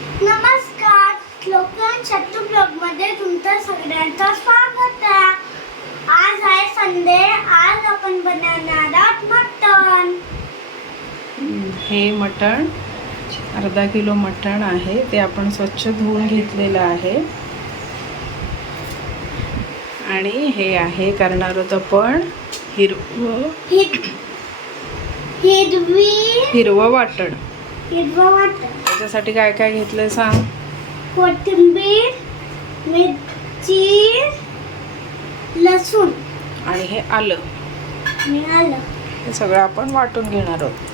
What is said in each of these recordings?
नमस्कार. श्लोकन शत्रू ब्लॉगमध्ये तुमचं सगळ्यांचं स्वागत आहे. आज आहे संडे. आज आपण बनवणार आहोत मटण. हे मटण अर्धा किलो मटण आहे. ते आपण स्वच्छ धुवून घेतलेलं आहे. आणि हे आहे करणार आहोत आपण हिरवं हिर- हिरवी हिरवं वाटण. हिरवं वाटण त्याच्यासाठी काय काय घेतलं सांग. कोथिंबीर मिरची लसूण. आणि हे आलं. आणि आलं. हे सगळं आपण वाटून घेणार आहोत.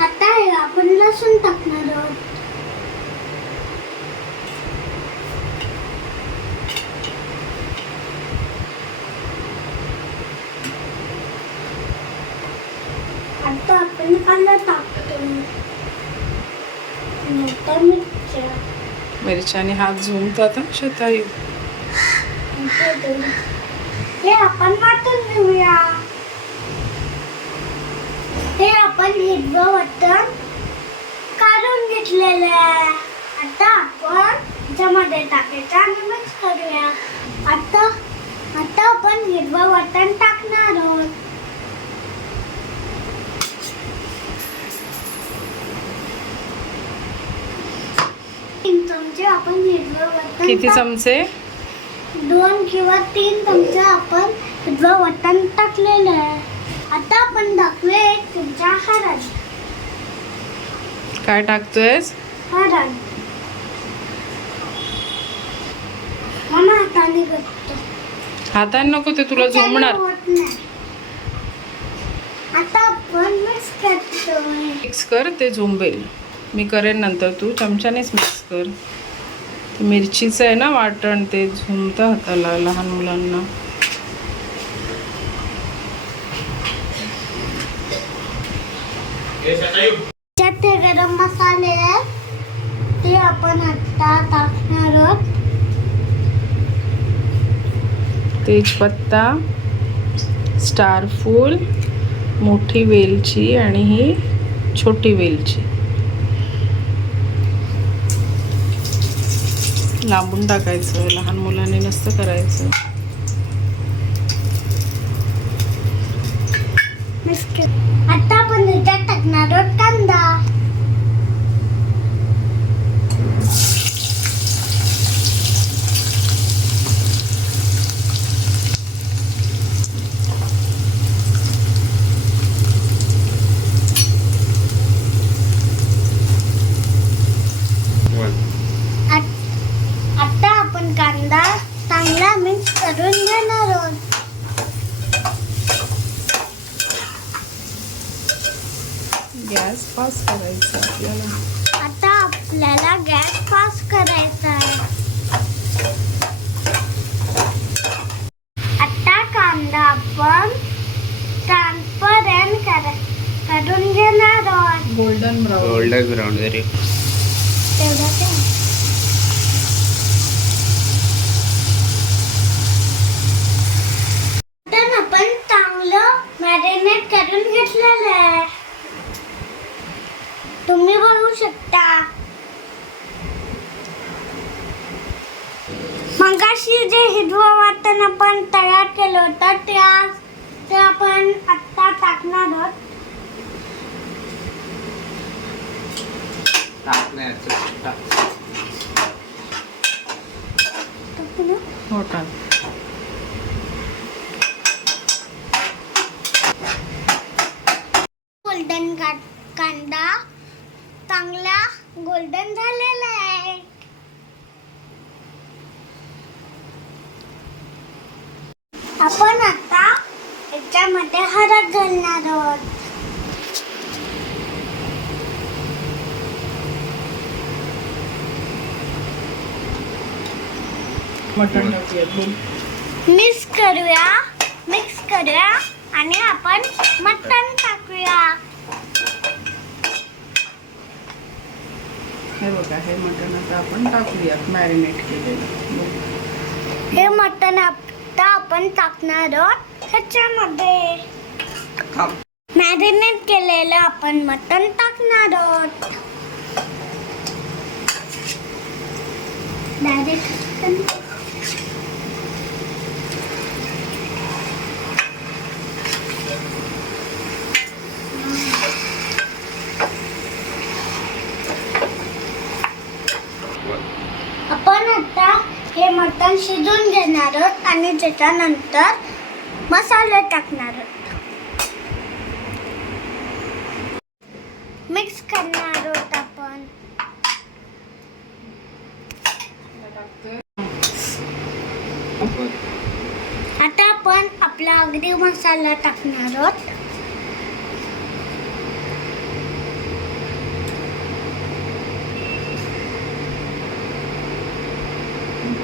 आता हे आपण लसूण टाकणार आहोत. आता आपण कांदा टाकतो नंतर मिरच्या मिरच्याने हात झुमतो आता शतायू नंतर हे आपण वाटून घेऊया. हे आपण हिरवं वाटण काढून घेतलेलं आहे. आता आपण त्याच्यामध्ये टाकायचं आणि मिक्स करूया. आता आता आपण हिरवं वाटण टाकणार आहोत तीन चमचे आपण हिरवं किती चमचे? दोन किंवा तीन चमचे आपण हिरवं वाटण टाकलेलं आहे. आता आपण एक चमचा हळद काय टाकतोयस? हळद मला हाताने करतो हाताने नको ते तुला झोमणार. होत नाही. आता आपण मिक्स करतोय. मिक्स कर ते झोंबेल. मी करेन नंतर तू चमच्यानेच मिक्स कर. ते मिरचीचं आहे ना वाटण ते झुमतं हाताला लहान मुलांना. त्यात गरम मसाले आहेत. ते आपण आता टाकणार आहोत. तेजपत्ता स्टार फूल मोठी वेलची आणि ही छोटी वेलची. लांबून टाकायचं लहान मुलांनी नसतं करायचं. आता आपण टाकणार कांदा आत- आता आपण कांदा चांगला मिक्स करून घेणार आहोत गॅस फास्ट आपल्याला आता आपल्याला गॅस फास्ट करायचा आहे. आता कांदा आपण ट्रान्सपरंट कर करून घेणार आहोत. गोल्डन ब्राऊन गोल्डन ब्राऊन जरी तेवढा ते मटण आपण चांगलं मॅरिनेट करून घेतलेलं आहे तुम्ही बघू शकता. मगाशी जे हिरवं वाटण आपण तयार केलं होतं त्या ते आपण आत्ता टाकणार आहोत? हो टाक गोल्डन कांदा. चांगला गोल्डन झालेला आहे. आपण आता याच्यामध्ये हळद घालणार आहोत. मटण मिक्स करूया मिक्स करूया आणि आपण मटण हे बघा हे मटण आता आपण टाकूयात मॅरिनेट केलेलं. हे मटण आता आपण टाकणार आहोत ह्याच्यामध्ये मॅरिनेट केलेलं आपण मटण टाकणार आहोत. डायरेक्ट आपण आता हे मटण शिजून घेणार आहोत आणि त्याच्यानंतर मसाले टाकणार आहोत. मिक्स करणार आहोत आपण आता आपण आपला अगदी मसाला टाकणार आहोत.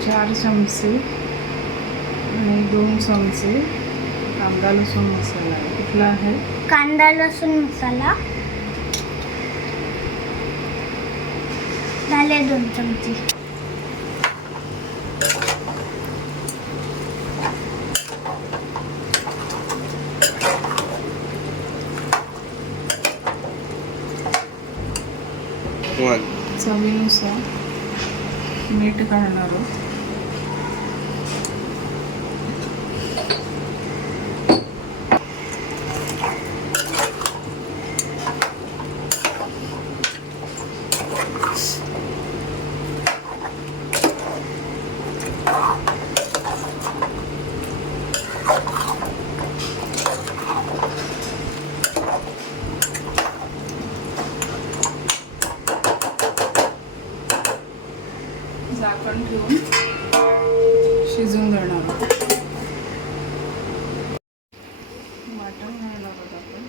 चार चमचे आणि दोन चमचे कांदा लसूण मसाला. कुठला आहे? कांदा लसूण मसाला. झाले दोन चमचे. चवीनुसार मीठ घालणार शिजून देणार आहोत. वाटण घालणार आहोत आपण.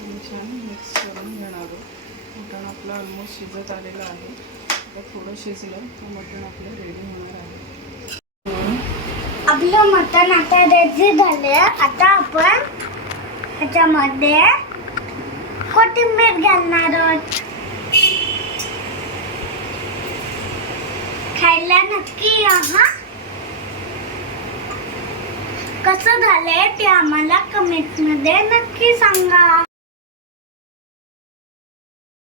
आणि छान मिक्स करून घेणार आहोत. मटण आपलं ऑलमोस्ट शिजत आलेलं आहे. आता थोडं शिजलं तर मटण आपलं रेडी होणार आहे. आपलं मटण आता रेडी झाले आता आपण ह्याच्यामध्ये कोथिंबीर घालणार आहोत खायला नक्की या हा कसं ते आम्हाला कमेंटमध्ये नक्की सांगा.